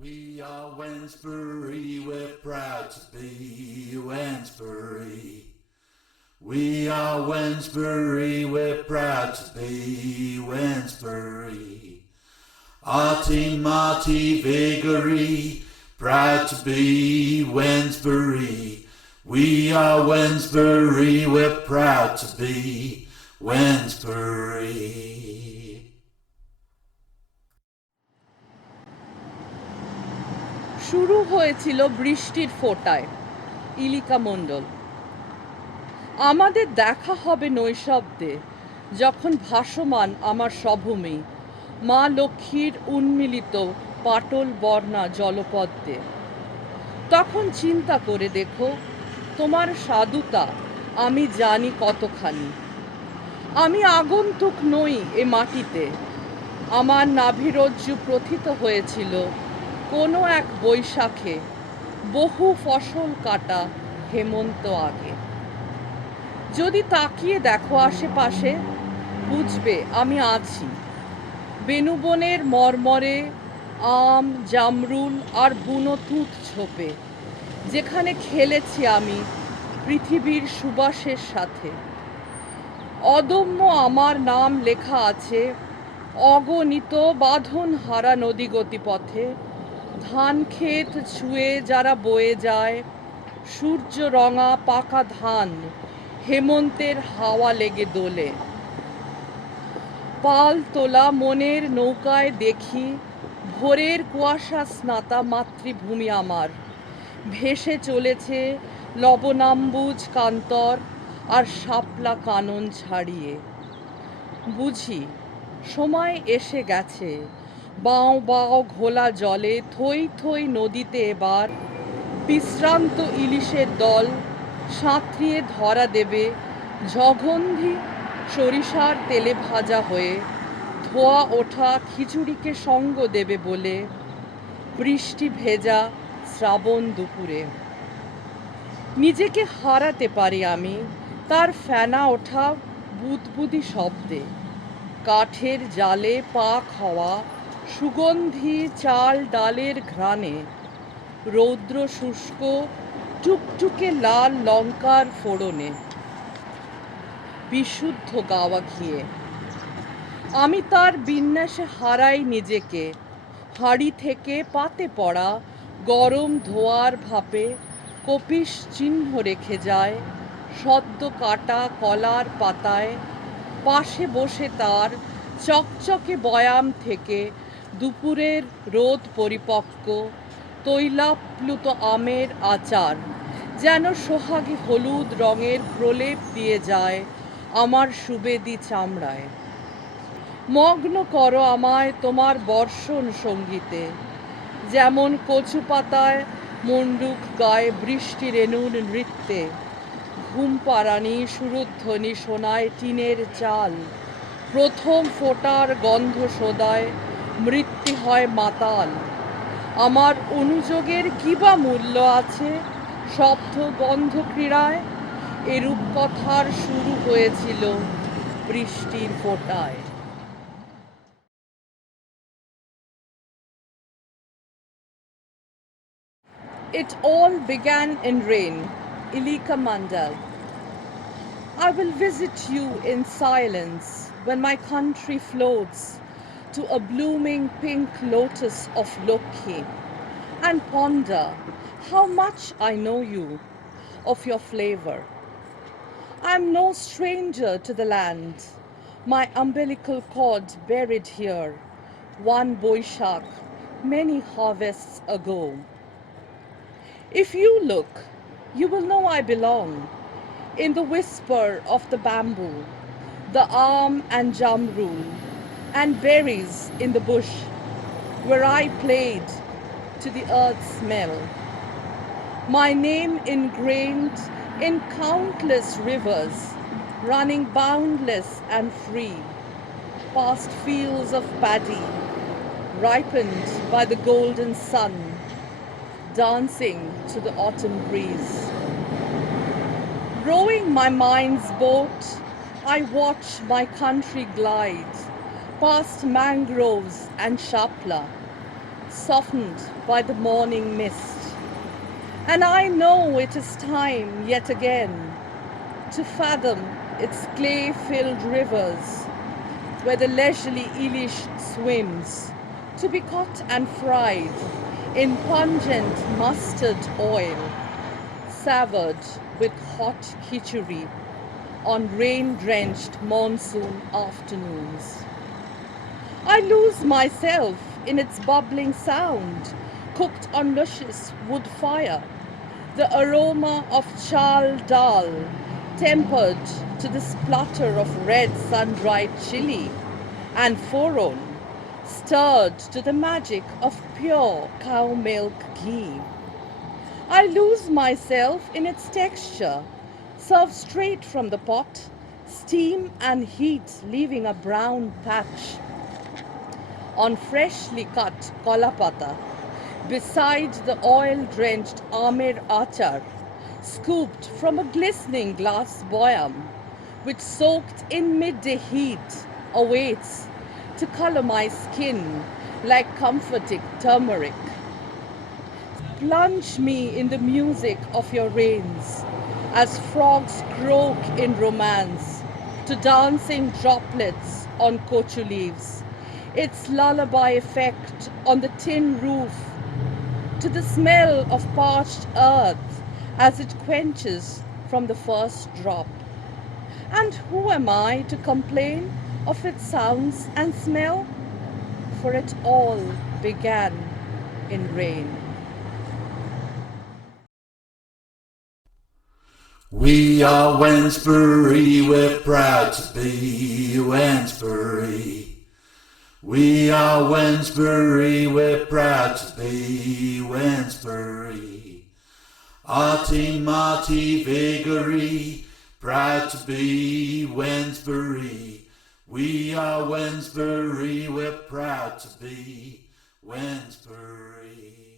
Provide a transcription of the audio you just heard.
We are Wednesbury, we're proud to be Wednesbury. We are Wednesbury, we're proud to be Wednesbury. Arty, Marty, Vigoury, proud to be Wednesbury. We are Wednesbury, we're proud to be Wednesbury. শুরু হয়েছিল বৃষ্টির ফোঁটায়। ইলিকা মণ্ডল। আমাদের দেখা হবে নৈশব্দে, যখন ভাসমান আমার স্বভূমি, মা লক্ষ্মীর উন্মিলিত পাটল বর্ণা জলপদ্মে। তখন চিন্তা করে দেখো, তোমার সাধুতা আমি জানি কতখানি। আমি আগন্তুক নই এ মাটিতে। আমার নাভিরজ্জু প্রথিত হয়েছিল কোনো এক বৈশাখে, বহু ফসল কাটা হেমন্ত আগে। যদি তাকিয়ে দেখো আশেপাশে, বুঝবে আমি আছি বেনুবনের মরমরে, আম, জামরুল আর বুনো তুঁত ছোপে, যেখানে খেলেছি আমি পৃথিবীর সুবাসের সাথে। অদম্য আমার নাম লেখা আছে অগণিত বাঁধন হারা নদী গতিপথে। ধান ক্ষেত ছুঁয়ে যারা বয়ে যায়, সূর্য রঙা পাকা ধান হেমন্তের হাওয়া লেগে দোলে। পাল তোলা মনের নৌকায় দেখি ভোরের কুয়াশা স্নাতা মাতৃভূমি আমার। ভেসে চলেছে লবণাম্বুজ কান্তর আর শাপলা কানন ছাড়িয়ে। বুঝি সময় এসে গেছে, বাও বাও ঘোলা জলে থই থই নদীতে এবার বিশ্রান্ত ইলিশের দল সাঁতরিয়ে ধরা দেবে ঝগন্ধি সরিষার তেলে ভাজা হয়ে, ধোয়া ওঠা খিচুড়িকে সঙ্গ দেবে বলে বৃষ্টি ভেজা শ্রাবণ দুপুরে। নিজেকে হারাতে পারি আমি তার ফেনা ওঠা বুদবুদি শব্দে। কাঠের জালে পাক হওয়া সুগন্ধি চাল ডালের ঘ্রাণে, রৌদ্র শুষ্ক টুকটুকে লাল লঙ্কার ফোড়নে, বিশুদ্ধ গাওয়া ঘিয়ে। আমি তার বিন্যাসে হারাই নিজেকে। হাঁড়ি থেকে পাতে পড়া গরম ধোয়ার ভাপে কপিস চিহ্ন রেখে যায় সদ্য কাটা কলার পাতায়। পাশে বসে তার চকচকে বয়াম থেকে দুপুরের রোদ পরিপক্ক তৈলাপ্লুত আমের আচার যেন সোহাগী হলুদ রঙের প্রলেপ দিয়ে যায় আমার সুবেদী চামড়ায়। মগ্ন করো আমায় তোমার বর্ষণ সঙ্গীতে, যেমন কচু পাতায় মণ্ডুক গায়ে বৃষ্টি রেণুর নৃত্যে। ঘুম পাড়ানি সুরধ্বনি শোনায় টিনের চাল, প্রথম ফোঁটার গন্ধ শোধায় মৃত্যু হয় মাতাল। আমার অনুযোগের কি বা মূল্য আছে শব্দ গন্ধ ক্রীড়ায়? এরূপ কথার শুরু হয়েছিল বৃষ্টির ফোঁটায়। It all began in rain. Ilika Mandal. I will visit you in silence when my country floats to a blooming pink lotus of Lokhi, and ponder how much I know you, of your flavor. I am no stranger to the land, my umbilical cord buried here, one Boishak, many harvests ago. If you look, you will know I belong in the whisper of the bamboo, the alm and jamrul, and berries in the bush where I played to the earth's smell. My name ingrained in countless rivers, running boundless and free, past fields of paddy, ripened by the golden sun, dancing to the autumn breeze. Rowing my mind's boat, I watch my country glide past mangroves and shapla, softened by the morning mist. And I know it is time yet again to fathom its clay-filled rivers, where the leisurely Ilish swims, to be caught and fried in pungent mustard oil, savored with hot khichdi on rain-drenched monsoon afternoons. I lose myself in its bubbling sound, cooked on luscious wood fire, the aroma of chal dal, tempered to the splutter of red sun-dried chili, and foron, stirred to the magic of pure cow milk ghee. I lose myself in its texture, served straight from the pot, steam and heat leaving a brown patch on freshly cut kolapata, beside the oil-drenched Amir achar, scooped from a glistening glass boyam, which soaked in midday heat awaits to color my skin like comforting turmeric. Plunge me in the music of your rains, as frogs croak in romance, to dancing droplets on kochu leaves, its lullaby effect on the tin roof, to the smell of parched earth as it quenches from the first drop. And who am I to complain of its sounds and smell? For it all began in rain. We are Wednesbury, we're proud to be Wednesbury. We are Wednesbury, we're proud to be Wednesbury. Arty Marty Viggory, proud to be Wednesbury. We are Wednesbury, we're proud to be Wednesbury.